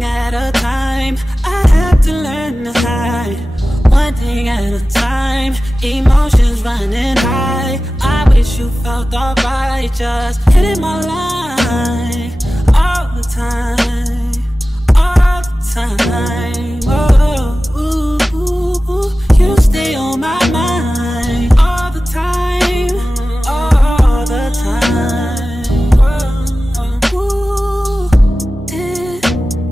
thing at a time. I have to learn to hide. One thing at a time. Emotions running high. I wish you felt alright, just hitting my line all the time, all the time. Oh, ooh, ooh, ooh. You stay on my mind all the time, all the time. Ooh, it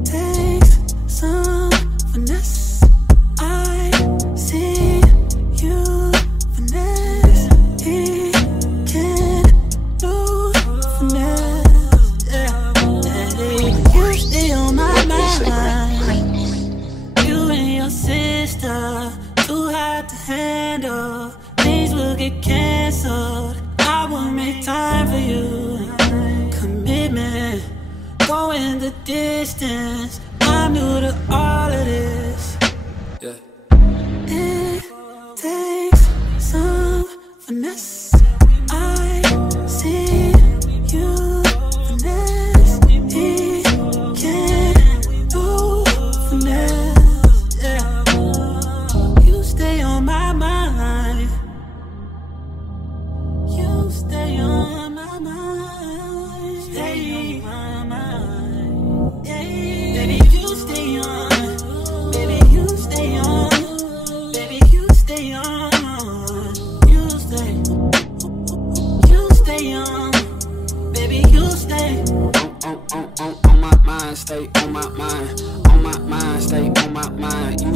takes some finesse. I see you finesse. He can't lose finesse. Yeah. You stay on my mind. You and your sister, too hard to handle. Things will get canceled. I will make time for you. Commitment, going the distance. I'm new to all of this. Yeah. It takes some finesse. I see you finesse. He can't do finesse. Yeah. You stay on my mind. You stay on my mind. Stay on my mind. Yeah. Baby, you stay on. Baby, you stay on. Baby, you stay on. You stay. You stay on. Baby, you stay. On my mind, stay on my mind. On my mind, stay on my mind. You